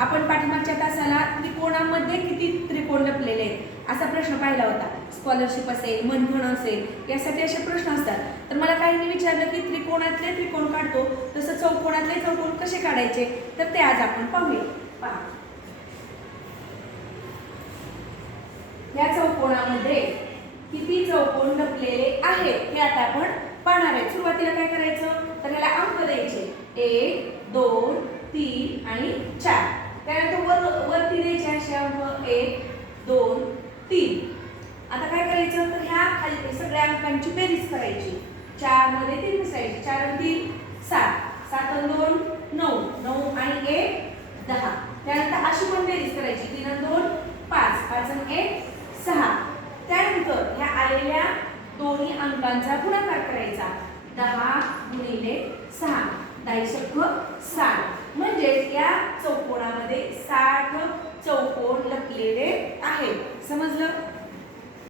आपण पाठीमागच्या तासाला त्रिकोणामध्ये किती त्रिकोण लपलेले आहेत असा प्रश्न पाहिला होता. स्कॉलरशिप असेल, मनगण असेल, यासाठी असे प्रश्न असतात. तर मला काहींनी विचारलं की त्रिकोणातले त्रिकोण काढतो तसं चौकोनातले चौकोन कसे काढायचे, तर ते आज आपण पाहूया. पहा, या चौकोनामध्ये किती चौकोन लपलेले आहेत हे आता आपण पाहणार आहे. सुरुवातीला काय करायचं, तर याला अंक द्यायचे 1 2 3 आणि 4. त्यानंतर वरती द्यायचे असे अंक 1 2 3. आता काय करायचं, तर ह्या खाली सगळ्या अंकांची बेरीज करायची. 4 मध्ये 3 मिसळायचे, 4 आणि 3 7, 7 आणि 2 9, 9 आणि 1 10. त्यानंतर अशी पण बेरीज करायची, 3 आणि 2 5, 5 आणि 1 6. त्यानंतर ह्या आलेल्या दोन्ही अंकांचा गुणाकार करायचा, 10 गुणिले 6, 10 × 60. म्हणजे या चौकोनामध्ये 60 चौकोन लपलेले आहेत.